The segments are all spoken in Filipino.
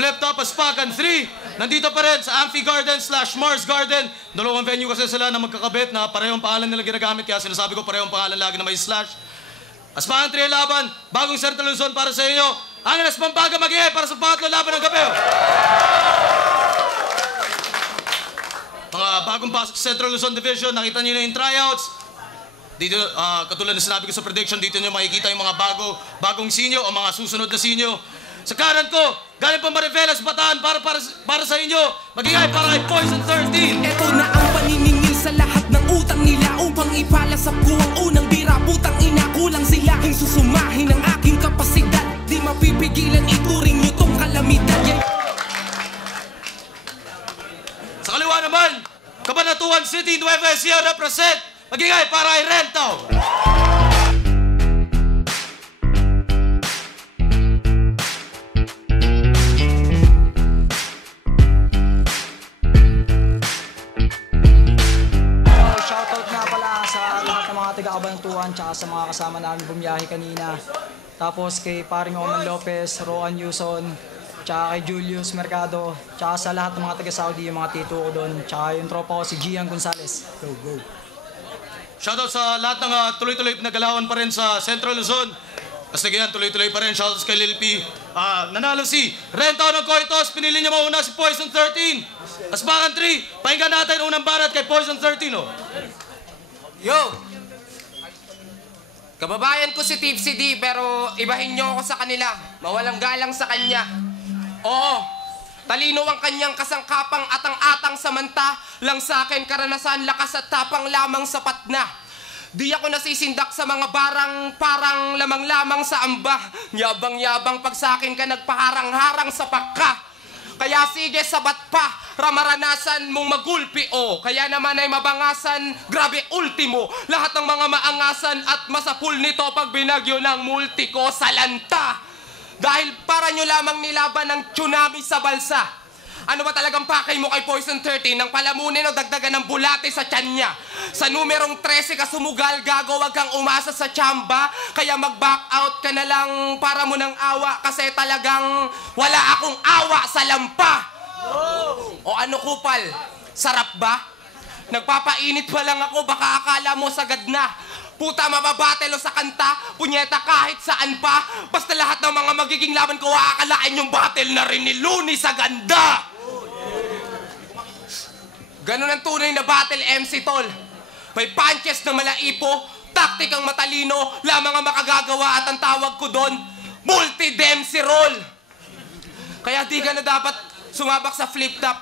Flip Top Aspacan 3. Nandito pa rin sa Amphi Garden / Mars Garden. Dalawang venue kasi sila na magkakabit na parehong pangalan nila ginagamit. Kaya sinasabi ko parehong pangalan lagi na may slash. Aspacan 3 laban. Bagong Central Luzon para sa inyo. Angeles Pampanga mag-iay para sa pangatlo laban ng gabi. Mga bagong pasok sa Central Luzon Division. Nakita niyo na yung tryouts. Dito, katulad na sinabi ko sa prediction, dito niyo makikita yung mga bagong sinyo o mga susunod na sinyo. Sa kanan ko, galing pa Marivelas, Bataan, para sa inyo. Mag-ingay para kay Poison 13. Ito na ang paniningil sa lahat ng utang nila upang ipalasap ko ang unang bira. Putang ina, kulang sila aking susumahin ang aking kapasidad. Di mapipigilan, ituring nyo tong kalamidad. Sa kaliwa naman, Cabanatuan City, Nueva Ecija represent. Mag-ingay para kay Rentaw. Cabanatuan, tsaka sa mga kasama namin bumiyahe kanina. Tapos kay paring Oman Lopez, Roan Yuson, tsaka kay Julius Mercado, tsaka sa lahat ng mga taga-Saudi, yung mga tito ko doon, tsaka yung tropa ko si Gian Gonzalez. Go, go! Shoutout sa lahat ng tuloy-tuloy na galawan pa rin sa Central Luzon. Basta ganyan, tuloy-tuloy pa rin. Shoutout kay Lil P. Nanalo si Rentaw ng Coitos. Pinili niya mauna si Poison 13. Aspacan 3. Pakinggan natin unang barat kay Poison 13. Oh. Yo! Kababayan ko si Tipsy D, pero ibahin niyo ako sa kanila. Mawalang galang sa kanya. Oo, talino ang kanyang kasangkapang atang-atang samanta lang sa akin karanasan, lakas at tapang lamang sapat na. Di ako nasisindak sa mga barang parang lamang-lamang sa amba. Yabang-yabang pag sa akin ka nagpaharang-harang sa pakka. Kaya sige, sabat pa, ramaranasan mong magulpi, o. Kaya naman ay mabangasan, grabe ultimo. Lahat ng mga maangasan at masapul nito pag binagyo ng multi ko sa lanta. Dahil para nyo lamang nilaban ng tsunami sa balsa. Ano ba talagang pakay mo kay Poison 13 nang palamunin o dagdagan ng bulate sa tiyan niya? Sa numerong 13 ka sumugal, gago, wag kang umasa sa tsamba. Kaya mag-back out ka na lang para mo ng awa kasi talagang wala akong awa sa lampa. O ano, kupal? Sarap ba? Nagpapainit pa lang ako, baka akala mo sagad na. Puta, mababatelo sa kanta, punyeta kahit saan pa. Basta lahat ng mga magiging laban ko, aakalain yung battle na rin ni Looney sa ganda. Ganun ang tunay na battle, MC Tol. May punches na malaipo, taktikang matalino, lamang ang makagagawa at ang tawag ko doon, multi-Dempsey roll. Kaya di ka na dapat sumabak sa flip-top,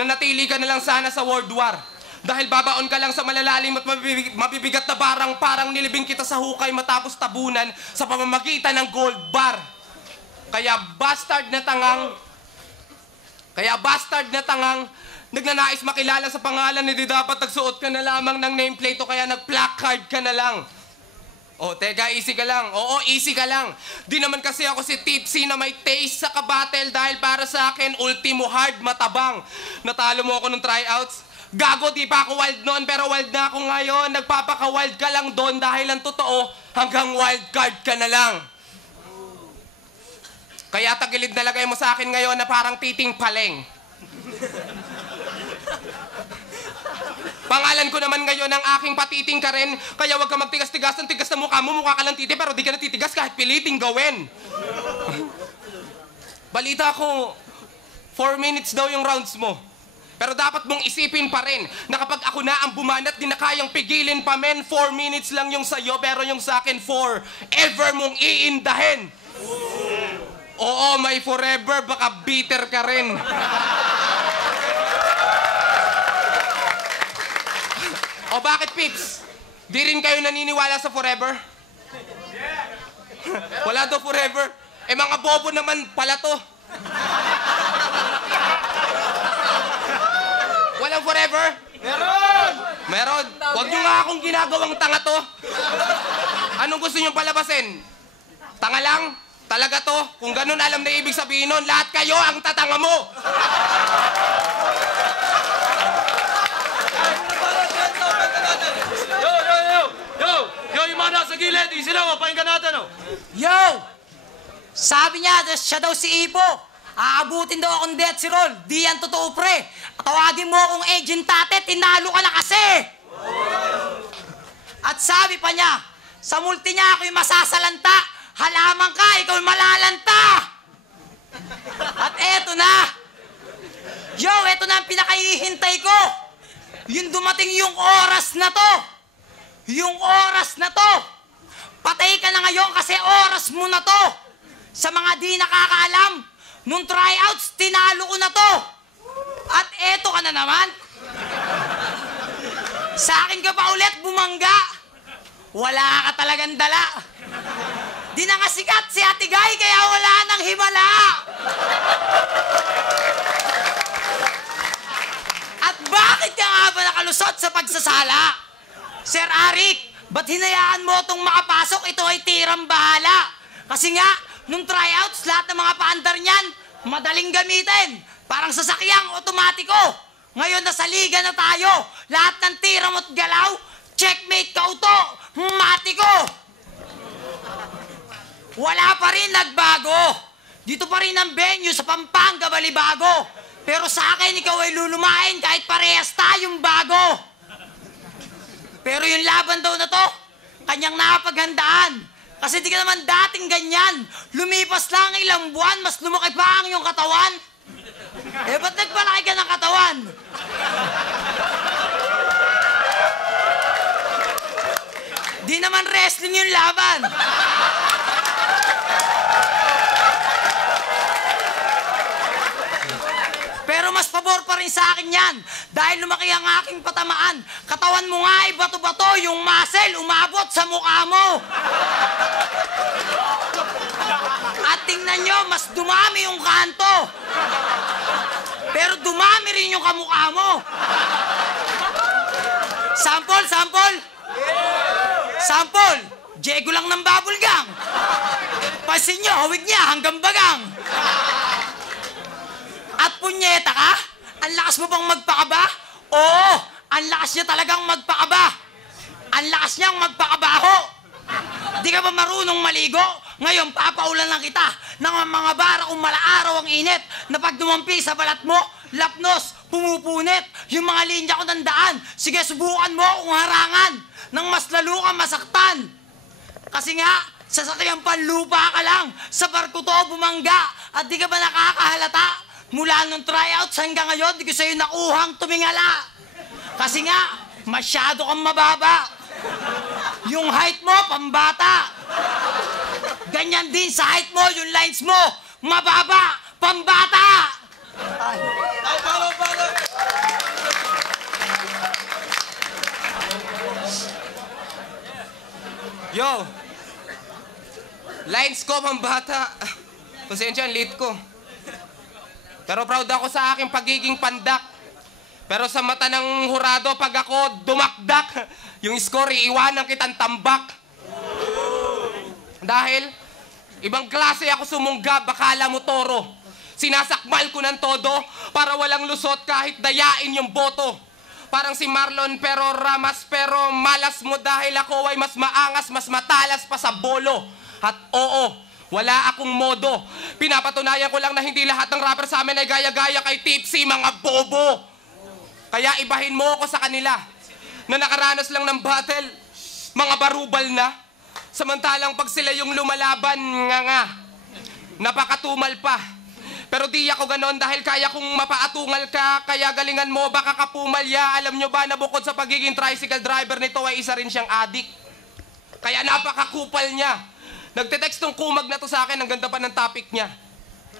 na natili ka na lang sana sa World War. Dahil babaon ka lang sa malalalim at mabibigat na barang parang nilibing kita sa hukay matapos tabunan sa pamamagitan ng gold bar. Kaya bastard na tangang, nagnanais makilala sa pangalan, hindi dapat nagsuot ka na lamang ng nameplate o kaya nag-placard ka na lang. O, teka, easy ka lang. Oo, easy ka lang. Di naman kasi ako si Tipsy na may taste sa kabattle dahil para sa akin, ultimo hard matabang. Natalo mo ako ng tryouts. Gago, di pa ako wild noon, pero wild na ako ngayon. Nagpapaka-wild ka lang doon dahil ang totoo, hanggang wild card ka na lang. Kaya tagilid na lagay mo sa akin ngayon na parang titing paleng. Pangalan ko naman ngayon ang aking patiting ka rin, kaya wag ka magtigas-tigas ng tigas na mukha mo. Mukha ka lang titi, pero di ka natitigas kahit piliting gawin. Balita ko, 4 minutes daw yung rounds mo. Pero dapat mong isipin pa rin na kapag ako na ang bumanat, di na kayang pigilin pa men. 4 minutes lang yung sa'yo, pero yung sa'kin, forever mong iindahin. Oo, may forever, baka bitter ka rin. O bakit, Pips? Di rin kayo naniniwala sa forever? Wala daw forever. Eh mga bobo naman pala to. Walang forever? Meron! Meron? Huwag nyo nga akong ginagawang tanga to. Anong gusto nyo palabasin? Tanga lang? Talaga to? Kung ganun alam na ibig sabihin nun, lahat kayo ang tatanga mo! Yo, yung mga nasa gilid, easy lang, pakinggan natin, oh. Yo! Sabi niya, siya daw si Ipo. Aabutin daw akong death roll. Di yan totoo, pre. Tawagin mo akong Agent Tate, tinalo ka na kasi. At sabi pa niya, sa multi niya ako'y masasalanta. Halaman ka, ikaw'y malalanta. At eto na. Yo, eto na ang pinakahihintay ko. Yung dumating yung oras na to. Yung oras na to. Patay ka na ngayon kasi oras mo na to. Sa mga di nakakaalam, nung tryouts, tinalo ko na to. At eto ka na naman. Sa akin ka pa ulit bumangga. Wala ka talagang dala. Di na nga sikat si Ate Guy, kaya wala nang himala. At bakit ka nga ba nakalusot sa pagsasala? Sir Arik, ba't hinayaan mo itong makapasok? Ito ay tirang bahala. Kasi nga, nung tryouts, lahat ng mga paandar niyan, madaling gamitin. Parang sasakyang otomatiko. Ngayon nasa liga na tayo. Lahat ng tira mo't galaw, checkmate kauto, matiko. Wala pa rin nagbago. Dito pa rin ang venue sa Pampanga, Balibago. Pero sa akin, ikaw ay lulumain kahit parehas tayong bago. Pero yung laban daw na to, kanyang napaghandaan. Kasi di ka naman dating ganyan. Lumipas lang ilang buwan, mas lumaki pa ang iyong katawan. Eh, ba't nagpalaki ka ng katawan? Di naman wrestling yung laban. Pero mas pabor pa rin sa akin yan. Dahil lumaki ang aking patamaan. Katawan mo nga ay bato-bato, yung muscle umabot sa mukha mo. At tingnan nyo, mas dumami yung kanto. Pero dumami rin yung kamukha mo. Sample, sample. Sample. Diego lang ng bubblegum. Pansin nyo, hawig niya hanggang bagang. At punyeta ka? Ang lakas mo bang magpakaba? Oo, ang lakas niya talagang magpakaba. Ang lakas niyang magpakabaho. Di ka ba marunong maligo? Ngayon, papaulan lang kita ng mga bara kung malaaraw ang init na pag dumampi sa balat mo, lapnos, pumupunit. Yung mga linya ko ng daan, sige, subukan mo kung harangan nang mas lalo kang masaktan. Kasi nga, sasakyang panlupa ka lang, sa barko to bumangga, at di ka ba nakakahalata? Mula nung tryouts hanggang ngayon, di ko sa'yo nakuhang tumingala. Kasi nga, masyado kang mababa. Yung height mo, pambata. Ganyan din sa height mo, yung lines mo, mababa, pambata. Yo! Lines ko, pambata. Pasensya, ang late ko. Pero proud ako sa aking pagiging pandak. Pero sa mata ng hurado, pag ako dumakdak, yung score, iiwanan kitang tambak. Dahil, ibang klase ako sumungga, bakala mo toro. Sinasakmal ko ng todo para walang lusot kahit dayain yung boto. Parang si Marlon pero Ramas pero malas mo dahil ako ay mas maangas, mas matalas pa sa bolo. At oo, wala akong modo. Pinapatunayan ko lang na hindi lahat ng rapper sa amin ay gaya-gaya kay Tipsy, mga bobo. Kaya ibahin mo ako sa kanila na nakaranas lang ng battle, mga barubal na. Samantalang pag sila yung lumalaban, nga, napakatumal pa. Pero di ako ganon dahil kaya kong mapaatungal ka, kaya galingan mo, baka kapumalya. Alam nyo ba na bukod sa pagiging tricycle driver nito ay isa rin siyang addict. Kaya napakakupal niya. Nagte-text tong kumag na to sa akin, ang ganda pa ng topic niya.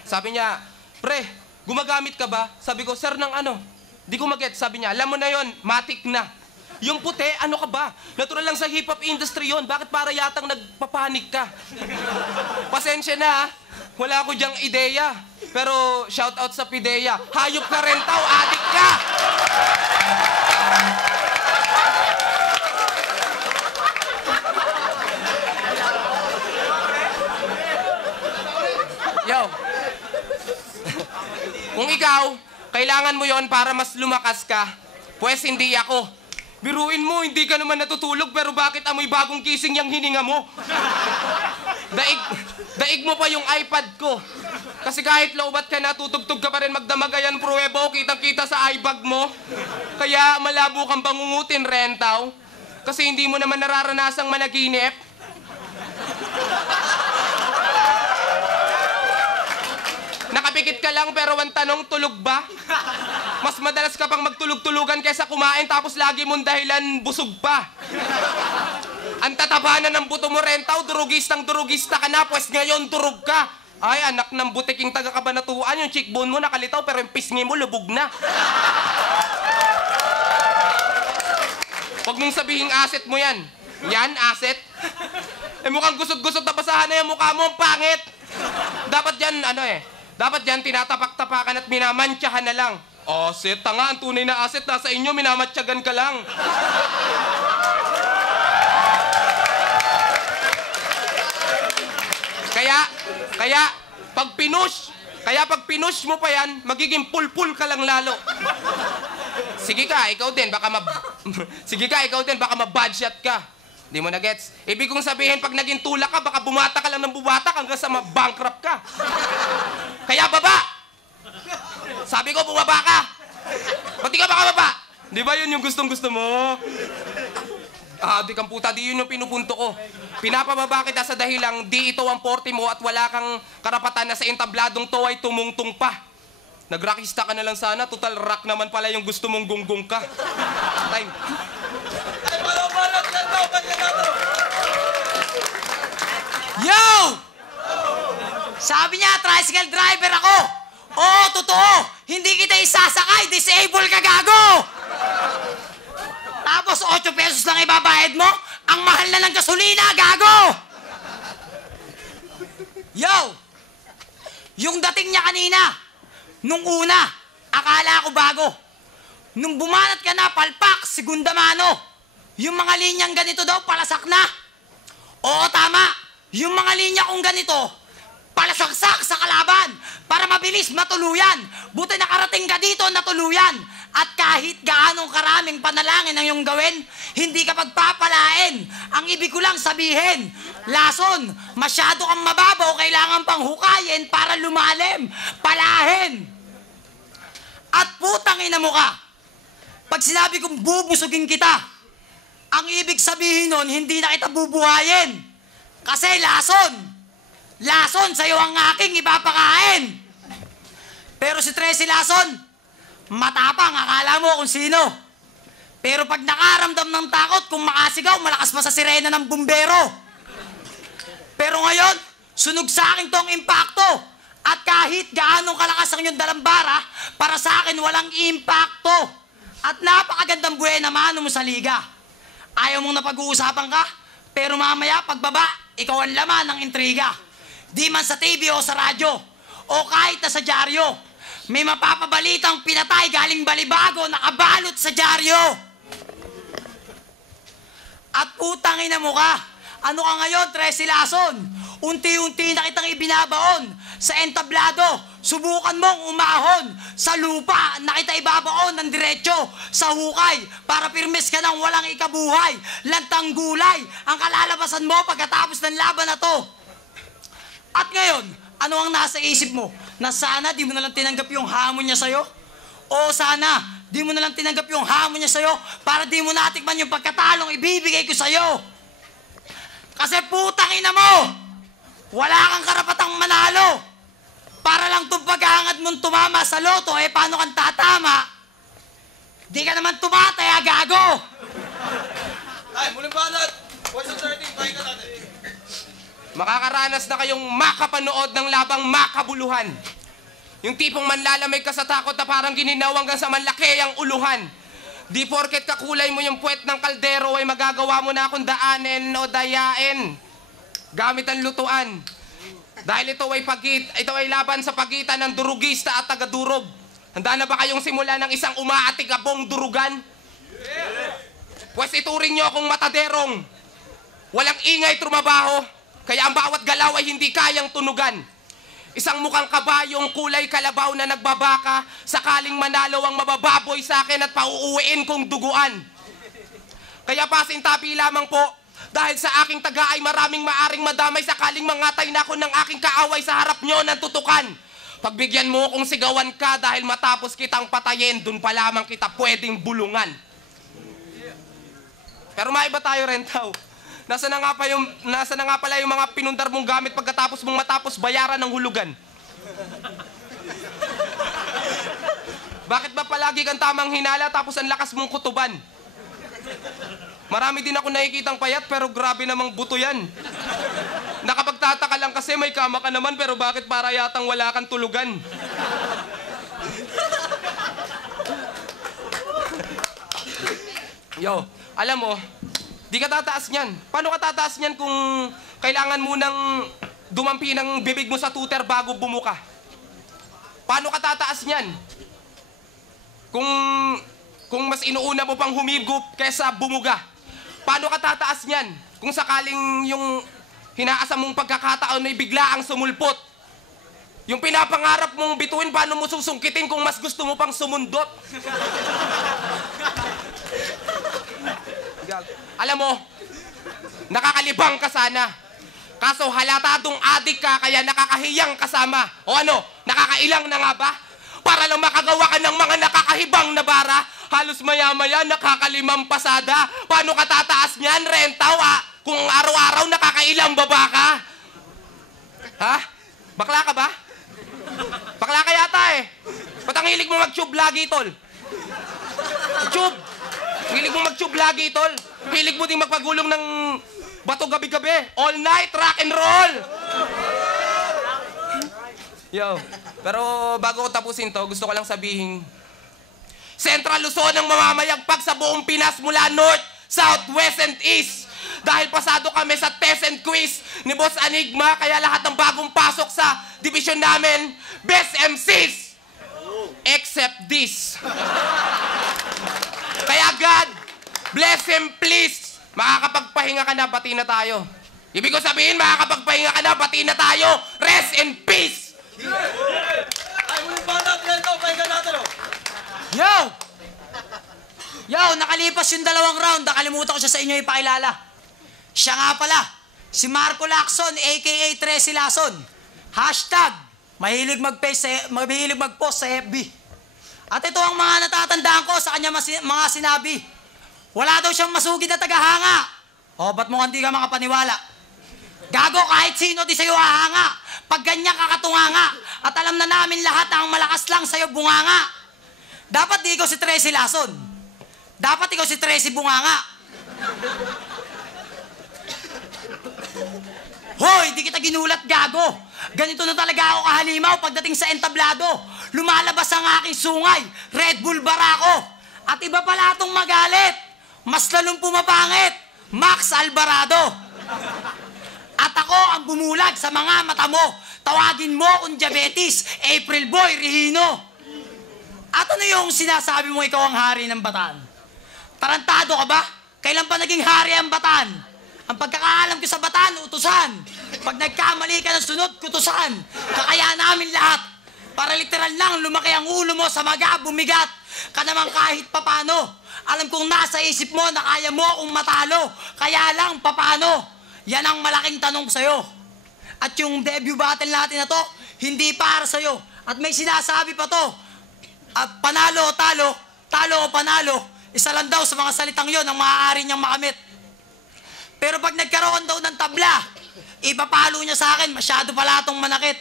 Sabi niya, pre, gumagamit ka ba? Sabi ko, sir, ng ano? Di ko mag-get. Sabi niya, alam mo na yon, matik na. Yung puti, ano ka ba? Natural lang sa hip-hop industry yon. Bakit para yatang nagpapanik ka? Pasensya na, ha? Wala ko diyang ideya. Pero shoutout sa Pidea. Hayop ka rin tao, adik ka! Yo. Kung ikaw, kailangan mo yon para mas lumakas ka, pues hindi ako. Biruin mo, hindi ka naman natutulog, pero bakit amoy bagong kising yung hininga mo? Daig mo pa yung iPad ko. Kasi kahit lowbat ka na, tutugtog ka pa rin magdamagayan pruwebo, kitang-kita sa iBag mo. Kaya malabo kang bangungutin, Rentaw. Kasi hindi mo naman nararanasang managinip. Nakapikit ka lang pero ang tanong, tulog ba? Mas madalas ka pang magtulog-tulugan kaysa kumain tapos lagi mong dahilan busog pa. Ang tatabanan ng buto mo, Rentaw, durugistang-durugista ka na, pues ngayon durog ka. Ay, anak ng butiking taga-Kabanatuan, yung cheekbone mo nakalitaw pero yung pisngi mo lubog na. Huwag mong sabihing asset mo yan. Yan, asset? Eh mukhang gusot-gusot na basahan na yung mukha mo, ang pangit. Dapat yan tinatapak-tapakan at minamantsahan na lang. Asset, tanga, ang tunay na asset nasa inyo, minamantsagan ka lang. Kaya pag pinush mo pa yan, magiging pulpul ka lang lalo. Sige ka, ikaw din, baka mabadshot ka. Di mo na gets? Ibig kong sabihin, pag naging tulak ka, baka bumata ka lang ng bumatak hanggang sa mabankrupt ka. Kaya baba! Sabi ko, bumaba ka! Ba't di ka makababa? Di ba yun yung gustong-gusto mo? Di kang puta, di yun yung pinupunto ko. Pinapababa kita sa dahilang di ito ang 40 mo at wala kang karapatan na sa entabladong to ay tumungtong pa. Nag-rockista ka na lang sana, total rock naman pala yung gusto mong gunggong ka. Time. Yo! Sabi niya, tricycle driver ako. Oo, totoo. Hindi kita isasakay. Disable ka, gago. Tapos 8 pesos lang ibabayad mo? Ang mahal na ng gasolina, gago! Yo! Yung dating niya kanina, nung una, akala ko bago. Nung bumanat ka na, palpak, segunda mano. Yung mga linyang ganito daw, palasak na. Oo, tama. Yung mga linya kong ganito, palasaksak sa kalaban para mabilis matuluyan. Buti nakarating ka dito, natuluyan. At kahit gaanong karaming panalangin ang iyong gawin, hindi ka pagpapalain. Ang ibig ko lang sabihin, lason, masyado kang mababaw, kailangan pang hukayin para lumalim, palahin. At putang ina mo ka, pag sinabi kong bubusugin kita, ang ibig sabihin nun, hindi na kita bubuhayin. Kasi lason sa'yo ang aking ipapakain. Pero si Tracy Lason, matapang, akala mo kung sino. Pero pag nakaramdam ng takot, kung makasigaw, malakas pa sa sirena ng bumbero. Pero ngayon, sunog sa akin tong impacto. At kahit gaanong kalakas ang iyong dalambara, para sa akin walang impacto. At napakagandang buena mano mo sa liga. Ayaw mong napag-uusapan ka, pero mamaya pagbaba, ikaw ang laman ng intriga. Di man sa TV o sa radyo, o kahit na sa dyaryo, may mapapabalitang pinatay galing Balibago nakabalot sa dyaryo. At putang ina mo ka, ano ka ngayon, Tracy Lason? Unti-unti na kitang ibinabaon sa entablado. Subukan mong umahon sa lupa na kita ibabaon ng diretso sa hukay para pirmis ka ng walang ikabuhay. Lantang gulay ang kalalabasan mo pagkatapos ng laban na to. At ngayon, ano ang nasa isip mo? Na sana di mo nalang tinanggap yung hamon niya sa'yo? O sana di mo nalang tinanggap yung hamon niya sa'yo para di mo natikman yung pagkatalong ibibigay ko sa'yo? Kasi putang ina mo, wala kang karapatang manalo. Para lang itong paghahangad mong tumama sa loto, eh paano kang tatama? Di ka naman tumataya, gago! Ay, muling banat! Voice of 13, pakita natin. Makakaranas na kayong makapanood ng labang makabuluhan. Yung tipong manlalamig ka sa takot na parang gininaw hanggang sa manlaki ang uluhan. Di porket kakulay mo yung puwet ng kaldero ay magagawa mo na akong daanin o dayain gamit ang lutuan. Dahil ito ay laban sa pagitan ng durugista at taga-durog. Handa na ba kayong simula ng isang umaatigabong durugan? Pues ituring nyo akong mataderong. Walang ingay trumabaho, kaya ang bawat galaw ay hindi kayang tunugan. Isang mukhang kabayong kulay kalabaw na nagbabaka, sakaling manalo ang mabababoy sa akin at pauuwiin kong duguan. Kaya pasintabi lamang po, Dahil sa aking taga ay maraming maaring madamay sakaling mangatay na ako ng aking kaaway sa harap nyo ng tutukan. Pagbigyan mo kung sigawan ka dahil matapos kitang patayin, dun pa lamang kita pwedeng bulungan. Pero maiba tayo, Rentaw. Nasa na nga pala yung mga pinundar mong gamit pagkatapos mong matapos bayaran ng hulugan? Bakit ba palagi kang tamang hinala tapos ang lakas mong kutuban? Marami din ako nakikitang payat pero grabe namang buto yan. Nakapagtataka lang kasi may kama ka naman pero bakit para yatang wala kang tulugan? Yo, alam mo, di ka tataas niyan. Paano ka tataas niyan kung kailangan mo nang dumampi ng bibig mo sa tuter bago bumuka? Paano ka tataas niyan? Kung mas inuuna mo pang humigop kaysa bumuga. Paano ka tataas niyan? Kung sakaling yung hinaasam mong pagkakataon ay biglaang sumulpot. Yung pinapangarap mong bituin, paano mo susungkitin kung mas gusto mo pang sumundot? Alam mo, nakakalibang ka sana. Kaso halatadong adik ka kaya nakakahiyang kasama. O ano, nakakailang na nga ba? Para lang makagawa ka ng mga nakakahibang na bara, halos maya-maya nakakalimang pasada. Paano ka tataas niyan, Rentaw, kung araw-araw nakakailang baba ka? Ha? Bakla ka ba? Bakla ka yata eh. Ba't ang hilig mo mag-tube lagi, tol? Tube? Hilig mo mag-tube lagi, tol? Hilig mo din magpagulong ng bato gabi-gabi. All night, rock and roll! Yo, pero bago ko tapusin to, gusto ko lang sabihin, Central Luzon ang mamamayagpag sa buong Pinas mula North, South, West, and East. Dahil pasado kami sa test and quiz ni Boss Enigma, kaya lahat ng bagong pasok sa division namin, best MCs! Except this. Kaya God, bless him please. Makakapagpahinga ka na, bati na tayo. Ibig ko sabihin, makakapagpahinga ka na, bati na tayo. Rest in peace! Ay, muling banat, Rentaw, pahinga natin, Yo! Yo, nakalipas yung 2 round, nakalimutan ko siya sa inyo ipakilala. Siya nga pala, si Marco Lacson, a.k.a. Tracy Lason. Hashtag, mahilig mag-post sa FB. At ito ang mga natatandaan ko sa kanya mga sinabi. Wala daw siyang masugid na tagahanga. O, ba't mo hindi ka makapaniwala? Gago, kahit sino di sa'yo hahanga. Pag ganyan kakatunganga. At alam na namin lahat na ang malakas lang sa'yo bunganga. Dapat di ikaw si Tracy Lason. Dapat ikaw si Tracy Bunganga. Hoy, di kita ginulat, gago. Ganito na talaga ako kahalimaw pagdating sa entablado. Lumalabas ang aking sungay, Red Bull Barako. At iba pala itong magalit. Mas lalong pumapangit, Max Alvarado. At ako ang bumulag sa mga mata mo. Tawagin mo kung diabetes, April Boy Regino. At ano yung sinasabi mo ikaw ang hari ng Bataan? Tarantado ka ba? Kailan pa naging hari ang Bataan? Ang pagkakaalam ko sa Bataan, utusan. Pag nagkamali ka ng sunod, kutusan. Kakaya namin lahat. Para literal lang lumaki ang ulo mo sa maga, bumigat. Ka naman kahit papano. Alam kong nasa isip mo na kaya mo akong matalo. Kaya lang, papano? Yan ang malaking tanong sa'yo. At yung debut battle natin na to, hindi para sa'yo. At may sinasabi pa to. At panalo o talo, talo o panalo, isa lang daw sa mga salitang yon ang maaari niyang makamit. Pero pag nagkaroon daw ng tabla, ipapalo niya sa akin, masyado pala itong manakit.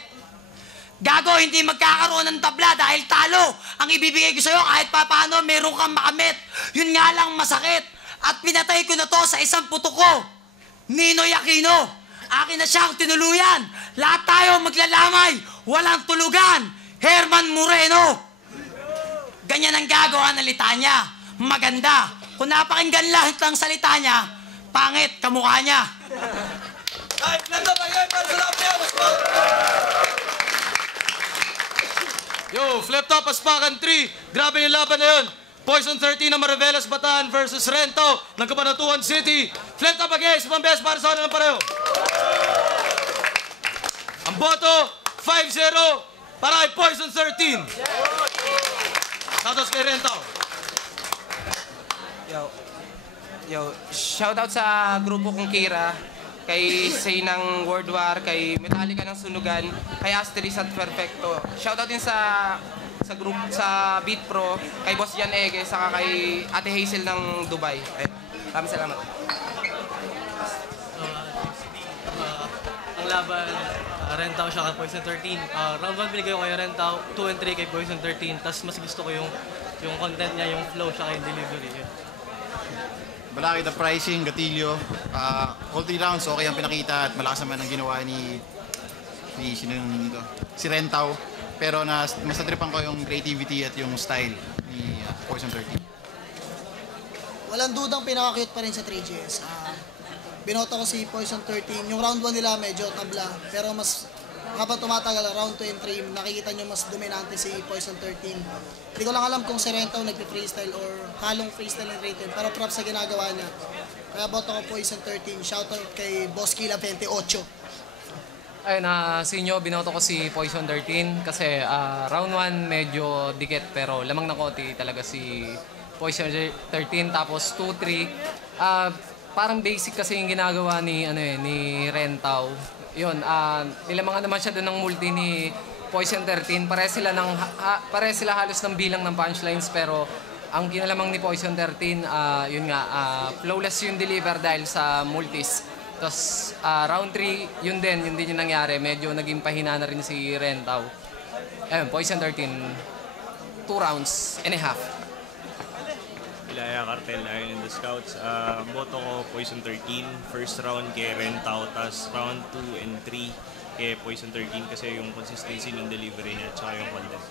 Gago, hindi magkakaroon ng tabla dahil talo. Ang ibibigay ko sa'yo kahit paano meron kang makamit. Yun nga lang masakit. At pinatay ko na to sa isang puto ko. Ninoy Aquino. Akin na siyang tinuluyan. Lahat tayo maglalamay. Walang tulugan. Herman Moreno. Ganyan ang gagawa ng litanya. Maganda. Kung napakinggan lahat ng salita niya, pangit kamukha niya. Ay, nanda pa yun, para sa lahat niya, Yo, Flip Top, Aspakan 3. Grabe yung laban na yun. Poison 13 ng Mariveles Bataan versus Rentaw ng Cabanatuan City. Flip Top again, sa pambes para sa kanila ng pareho. Ang boto, 5-0 para kay Poison 13. Satos kay Rentaw. Yo. Yo, shoutout sa grupo kong Kira, kay Say ng World War, kay Metallica ng Sunugan, kay Asteris at Perfecto. Shoutout din sa group sa Beat Pro, kay Boss Jan Ege, saka kay Ate Hazel ng Dubai. Ayun. Maraming salamat. Ang laban, Rentao siya kay Poison 13. Round 1 binigay ko kay Rentao, 2 and 3 kay Poison 13. Tapos mas gusto ko yung content niya, yung flow siya kay delivery. Yun. Balaki the pricing, Gatillo. All 3 rounds, okay ang pinakita at malakas naman ang ginawa ni sino yung dito? Si Rentao. Pero mas natripan ko yung creativity at yung style ni Poison 13. Walang dudang pinaka-cute pa rin sa 3GS. Binoto ko si Poison 13. Yung round 1 nila medyo tabla. Pero mas habang tumatagal, round 2 and 3, nakikita nyo mas dominante si Poison 13. Hindi ko lang alam kung si Rentao nagpi-freestyle or halong freestyle and rated. Pero props sa ginagawa niya. Kaya boto ko Poison 13. Shoutout kay Boss Kila 28. Ayun, sa inyo, binoto ko si Poison 13 kasi round 1 medyo dikit pero lamang na konti talaga si Poison 13 tapos 2-3. Parang basic kasi yung ginagawa ni ni Rentao. Yun, nilamangan naman siya doon ng multi ni Poison 13. Pare sila halos ng bilang ng punchlines pero ang kinalamang ni Poison 13, yun nga, flawless yung deliver dahil sa multis. Tapos round 3, yun din yung nangyari. Medyo naging pahina na rin si Rentao. Ayun, Poison 13, 2 rounds and a half. Ilaya Cartel, Iron in the Scouts. Boto ko Poison 13. First round kay Rentao, tapos round 2 and 3 kay Poison 13 kasi yung consistency ng delivery niya at saka yung content.